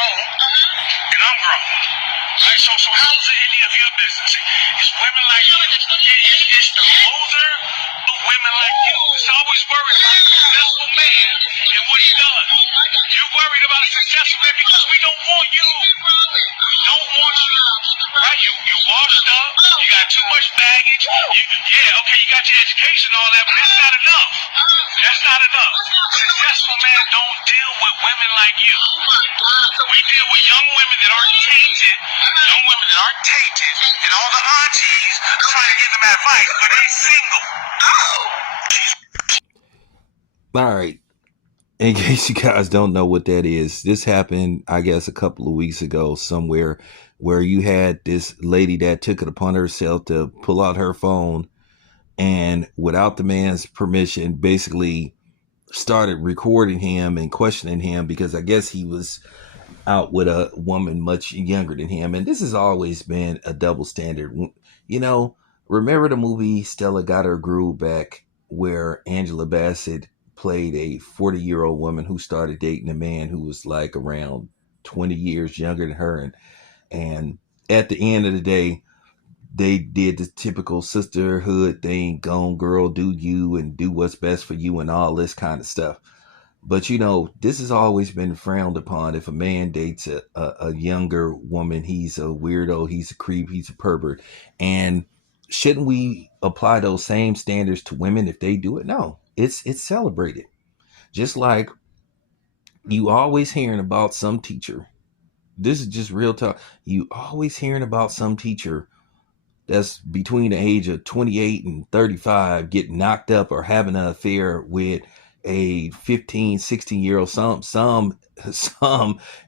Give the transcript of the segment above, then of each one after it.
grown, and I'm grown. Right? So how is it any of your business? It's women like you. It's the older women like you. It's always worried about a successful man and what he does. You're worried about a successful man because we don't want you. We don't want you. Right? You washed up. You got too much baggage. You got your education and all that, but that's not enough. That's not enough. Successful men don't deal with women like you. We deal with young women that aren't tainted, and all the aunties trying to give them advice, but they single. All right. In case you guys don't know what that is, this happened, I guess, a couple of weeks ago somewhere where you had this lady that took it upon herself to pull out her phone and without the man's permission, basically started recording him and questioning him because I guess he was out with a woman much younger than him. And this has always been a double standard. You know, remember the movie Stella Got Her Groove Back where Angela Bassett played a 40-year-old woman who started dating a man who was like around 20 years younger than her. And at the end of the day, they did the typical sisterhood thing, gone girl, do you and do what's best for you and all this kind of stuff. But, you know, this has always been frowned upon. If a man dates a younger woman, he's a weirdo, he's a creep, he's a pervert. And shouldn't we apply those same standards to women if they do it? No, it's celebrated. Just like you always hearing about some teacher. This is just real talk. You always hearing about some teacher that's between the age of 28 and 35 getting knocked up or having an affair with a 15, 16-year-old. Some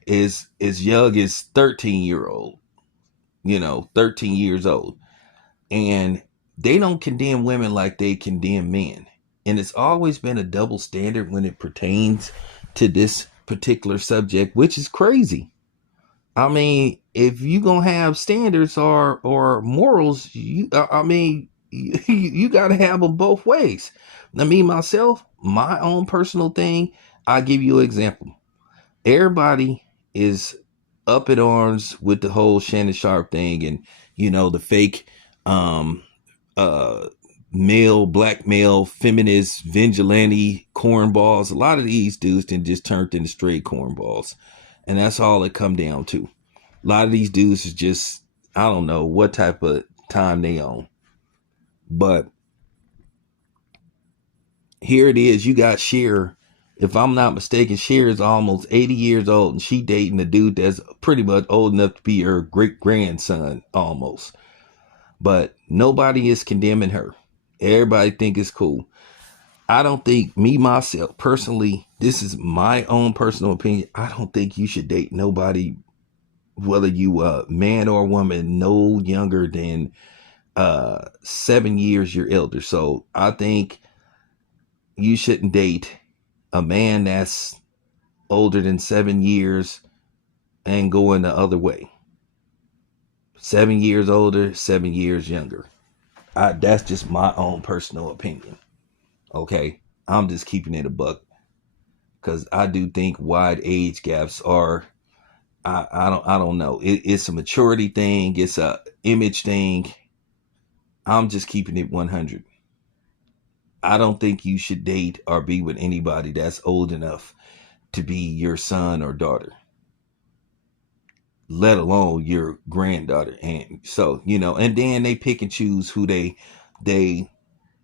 is as young as 13-year-old, 13 years old. And they don't condemn women like they condemn men. And it's always been a double standard when it pertains to this particular subject, which is crazy. I mean, if you gonna have standards or morals, you got to have them both ways. Now, me myself, my own personal thing, I'll give you an example. Everybody is up in arms with the whole Shannon Sharp thing, and the fake male, black male, feminist, vigilante cornballs. A lot of these dudes then just turned into straight cornballs. And that's all it come down to. A lot of these dudes is just, I don't know what type of time they on. But here it is. You got Cher. If I'm not mistaken, Cher is almost 80 years old. And she dating a dude that's pretty much old enough to be her great-grandson almost. But nobody is condemning her. Everybody think it's cool. I don't think, me, myself, personally, this is my own personal opinion. I don't think you should date nobody, whether you a man or a woman, no younger than 7 years your elder. So I think you shouldn't date a man that's older than 7 years and going the other way. 7 years older, 7 years younger. That's just my own personal opinion. Okay, I'm just keeping it a buck because I do think wide age gaps are, I don't know. It's a maturity thing. It's a image thing. I'm just keeping it 100. I don't think you should date or be with anybody that's old enough to be your son or daughter, let alone your granddaughter. And so, and then they pick and choose who they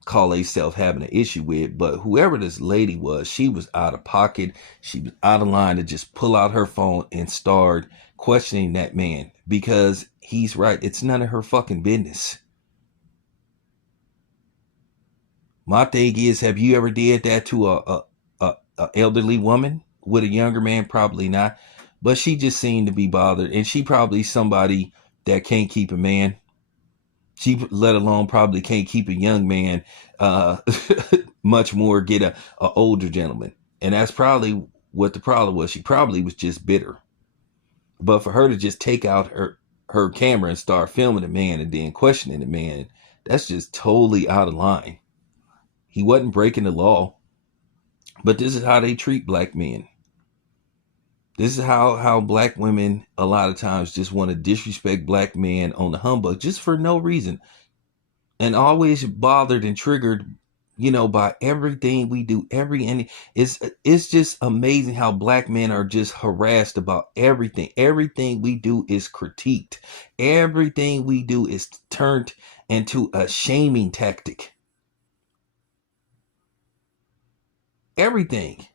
call themselves having an issue with. But whoever this lady was, she was out of pocket. She was out of line to just pull out her phone and start questioning that man because he's right. It's none of her fucking business. My thing is, have you ever did that to a elderly woman with a younger man? Probably not. But she just seemed to be bothered, and she probably somebody that can't keep a man. She, let alone, probably can't keep a young man, much more get a older gentleman. And that's probably what the problem was. She probably was just bitter. But for her to just take out her camera and start filming the man and then questioning the man, that's just totally out of line. He wasn't breaking the law. But this is how they treat black men. This is how black women a lot of times just want to disrespect black men on the humbug just for no reason, and always bothered and triggered, by everything we do. It's just amazing how black men are just harassed about everything. Everything we do is critiqued. Everything we do is turned into a shaming tactic. Everything.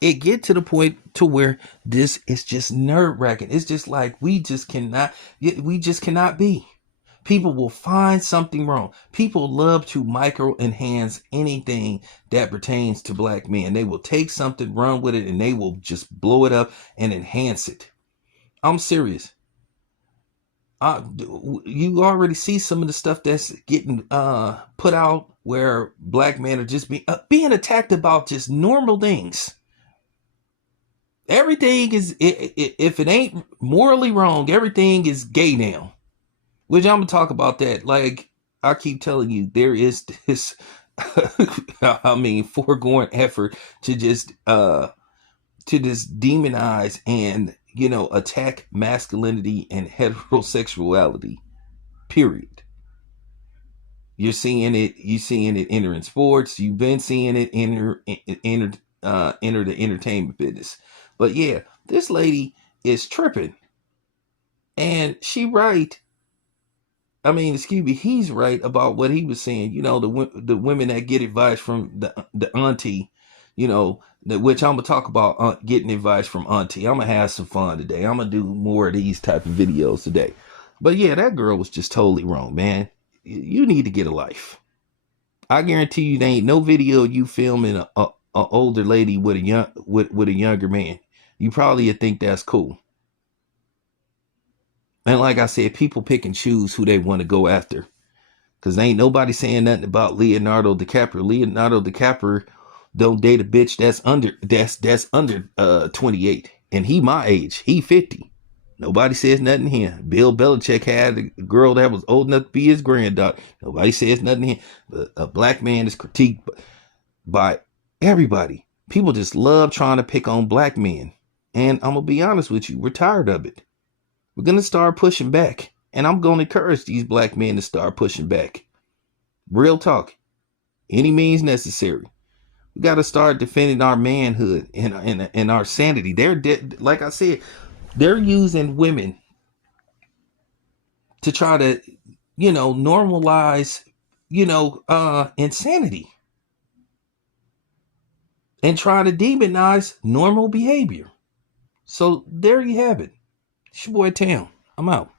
It get to the point to where this is just nerve wracking. It's just like we just cannot be. People will find something wrong. People love to micro enhance anything that pertains to black men. They will take something, run with it, and they will just blow it up and enhance it. I'm serious. You already see some of the stuff that's getting put out where black men are just being attacked about just normal things. Everything is, if it ain't morally wrong, everything is gay now. Which I'm gonna talk about that. Like I keep telling you, there is this, foregoing effort to just demonize and attack masculinity and heterosexuality. Period. You're seeing it. You seeing it enter in sports. You've been seeing it enter the entertainment business. But yeah, this lady is tripping, and she right. I mean, excuse me, he's right about what he was saying. The women that get advice from the auntie, which I'm gonna talk about getting advice from auntie. I'm gonna have some fun today. I'm gonna do more of these type of videos today. But yeah, that girl was just totally wrong, man. You need to get a life. I guarantee you, there ain't no video you filming a older lady with a younger man. You probably would think that's cool. And like I said, people pick and choose who they want to go after. Because ain't nobody saying nothing about Leonardo DiCaprio. Leonardo DiCaprio don't date a bitch that's under 28. And he my age. He 50. Nobody says nothing here. Bill Belichick had a girl that was old enough to be his granddaughter. Nobody says nothing here. But a black man is critiqued by everybody. People just love trying to pick on black men. And I'm going to be honest with you. We're tired of it. We're going to start pushing back. And I'm going to encourage these black men to start pushing back. Real talk. Any means necessary. We got to start defending our manhood and our sanity. Like I said, they're using women to try to, normalize, insanity. And try to demonize normal behavior. So there you have it. It's your boy Tam. I'm out.